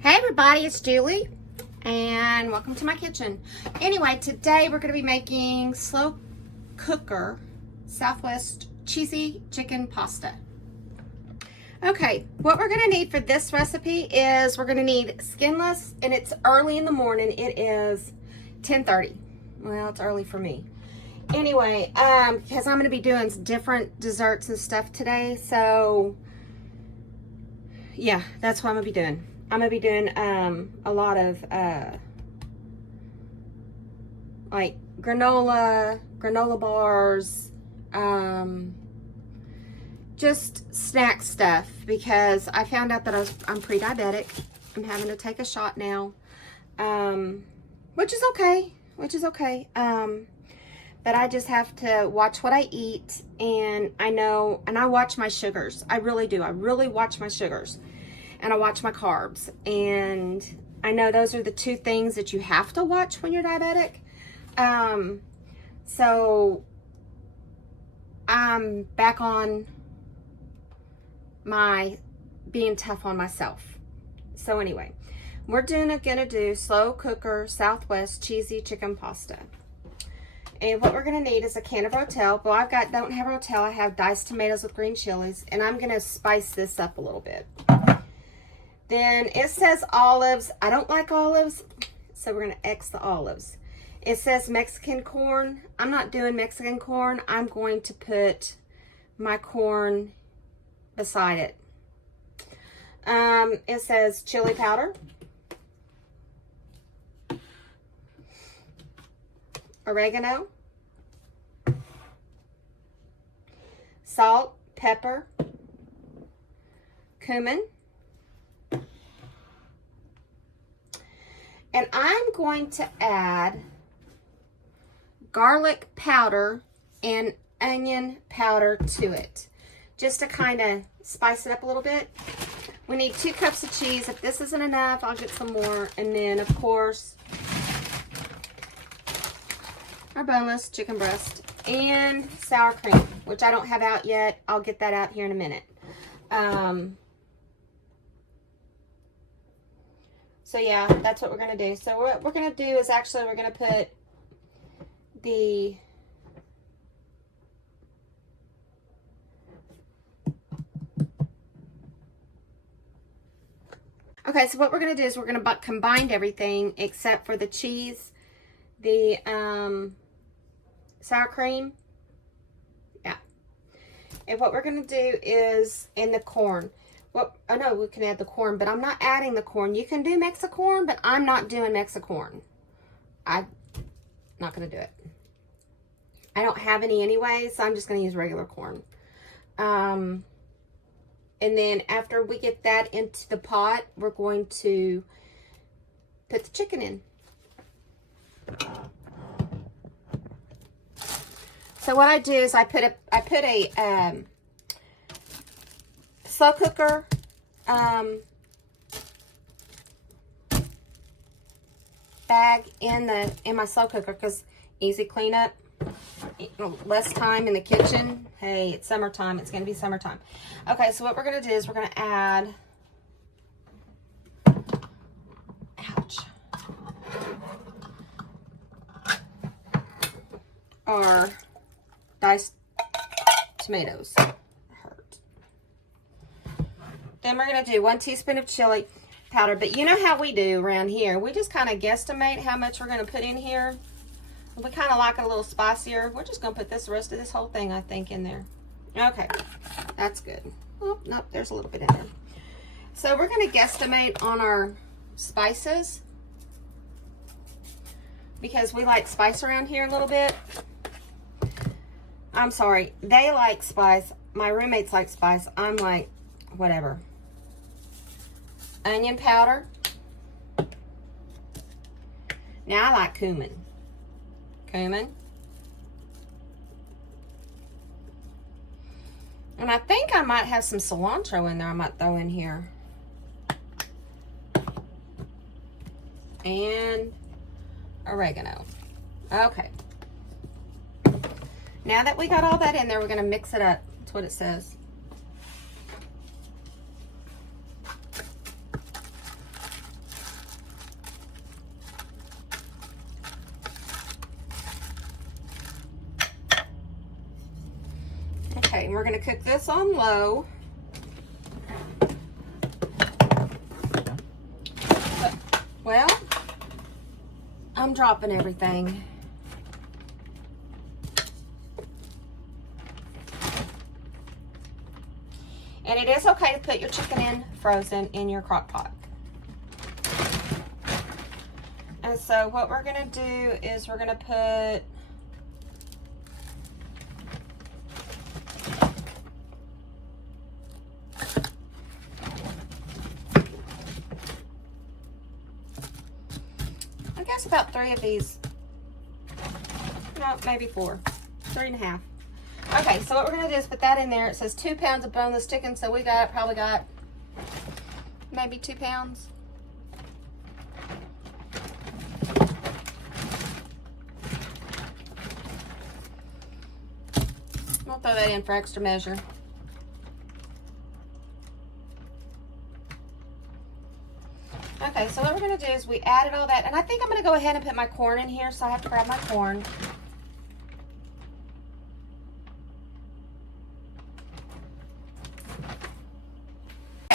Hey everybody, it's Julie and welcome to my kitchen. Anyway, today we're going to be making slow cooker Southwest cheesy chicken pasta. Okay, what we're going to need for this recipe is we're going to need skinless, and it's early in the morning. It is 10:30. Well, it's early for me. Anyway, because I'm going to be doing different desserts and stuff today, so yeah, that's what I'm going to be doing. I'm going to be doing a lot of like granola bars, just snack stuff, because I found out that I'm pre-diabetic. I'm having to take a shot now, which is okay, but I just have to watch what I eat, and I watch my sugars. I really do. I really watch my sugars. And I watch my carbs, and I know those are the two things that you have to watch when you're diabetic. So I'm back on my being tough on myself. So anyway, we're gonna do slow cooker Southwest cheesy chicken pasta. And what we're gonna need is a can of Ro-tel. Well, don't have Ro-tel. I have diced tomatoes with green chilies, and I'm gonna spice this up a little bit. Then it says olives. I don't like olives, so we're going to X the olives. It says Mexican corn. I'm not doing Mexican corn. I'm going to put my corn beside it. It says chili powder, oregano, salt, pepper, cumin, and I'm going to add garlic powder and onion powder to it, just to kind of spice it up a little bit. We need 2 cups of cheese. If this isn't enough, I'll get some more. And then, of course, our boneless chicken breast and sour cream, which I don't have out yet. I'll get that out here in a minute. So yeah, that's what we're going to do. So what we're going to do is actually we're going to put the so what we're going to do is we're going to combine everything except for the cheese, the sour cream. Yeah. And what we're going to do is in the corn. Well, I know we can add the corn, but I'm not adding the corn. You can do Mexi-corn, but I'm not doing Mexi-corn. I'm not going to do it. I don't have any anyway, so I'm just going to use regular corn. And then after we get that into the pot, we're going to put the chicken in. So what I do is I put a slow cooker bag in my slow cooker, because easy cleanup, less time in the kitchen. Hey, it's summertime. It's going to be summertime. Okay, so what we're going to do is we're going to add, ouch, our diced tomatoes. Then we're going to do 1 teaspoon of chili powder. But you know how we do around here. We just kind of guesstimate how much we're going to put in here. We kind of like it a little spicier. We're just going to put the rest of this whole thing, I think, in there. Okay, that's good. Oh, nope, there's a little bit in there. So we're going to guesstimate on our spices, because we like spice around here a little bit. I'm sorry, they like spice. My roommates like spice. I'm like, whatever. Onion powder. Now I like cumin. Cumin. And I think I might have some cilantro in there I might throw in here. And oregano. Okay. Now that we got all that in there, we're going to mix it up. That's what it says. we're going to cook this on low. Well, I'm dropping everything. And it is okay to put your chicken in frozen in your crock pot. And so what we're gonna do is we're gonna put I guess about 3 of these. No, maybe 4. 3.5. Okay, so what we're gonna do is put that in there. It says 2 pounds of boneless chicken, so we probably got maybe 2 pounds. We'll throw that in for extra measure. Okay, so what we're gonna do is we added all that, and I think I'm gonna go ahead and put my corn in here, so I have to grab my corn.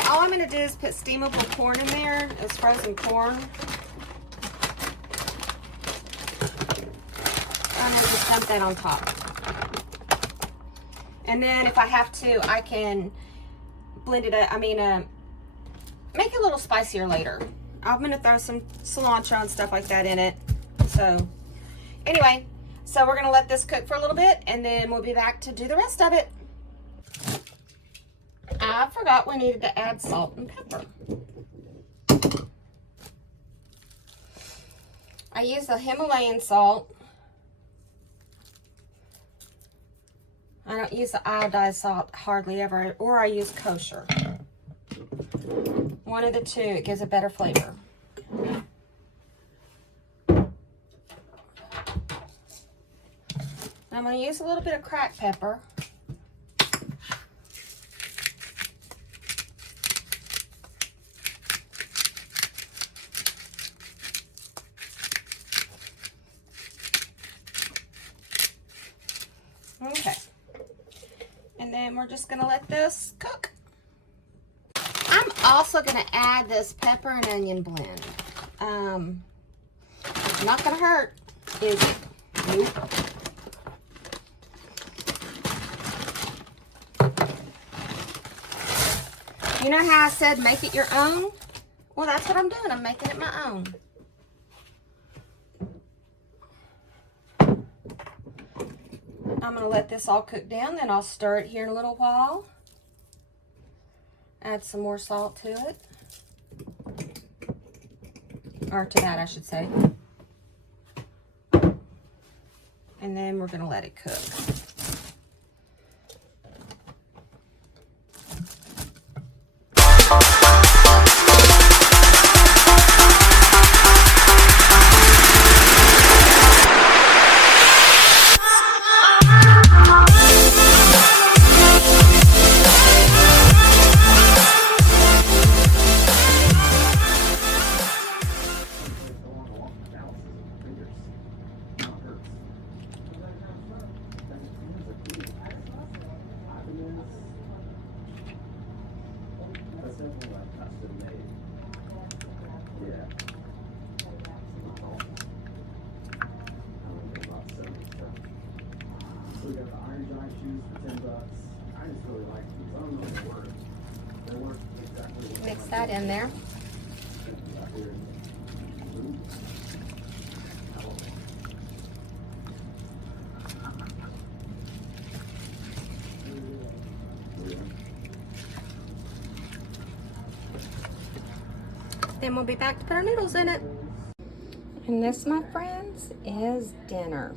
All I'm going to do is put steamable corn in there. It's frozen corn. I'm going to just dump that on top. And then if I have to, I can blend it up. Make it a little spicier later. I'm going to throw some cilantro and stuff like that in it. So anyway, so we're going to let this cook for a little bit, and then we'll be back to do the rest of it. I forgot we needed to add salt and pepper. I use the Himalayan salt. I don't use the iodized salt hardly ever, or I use kosher. One of the two, it gives a better flavor. I'm going to use a little bit of cracked pepper. Okay, and then we're just gonna let this cook. I'm also gonna add this pepper and onion blend. It's not gonna hurt, is it? Nope. You know how I said make it your own? Well, that's what I'm doing. I'm making it my own. I'm going to let this all cook down, then I'll stir it here in a little while. Add some more salt to it. Or to that, I should say. And then we're going to let it cook. Mix that in there. Then we'll be back to put our noodles in it. And this, my friends, is dinner.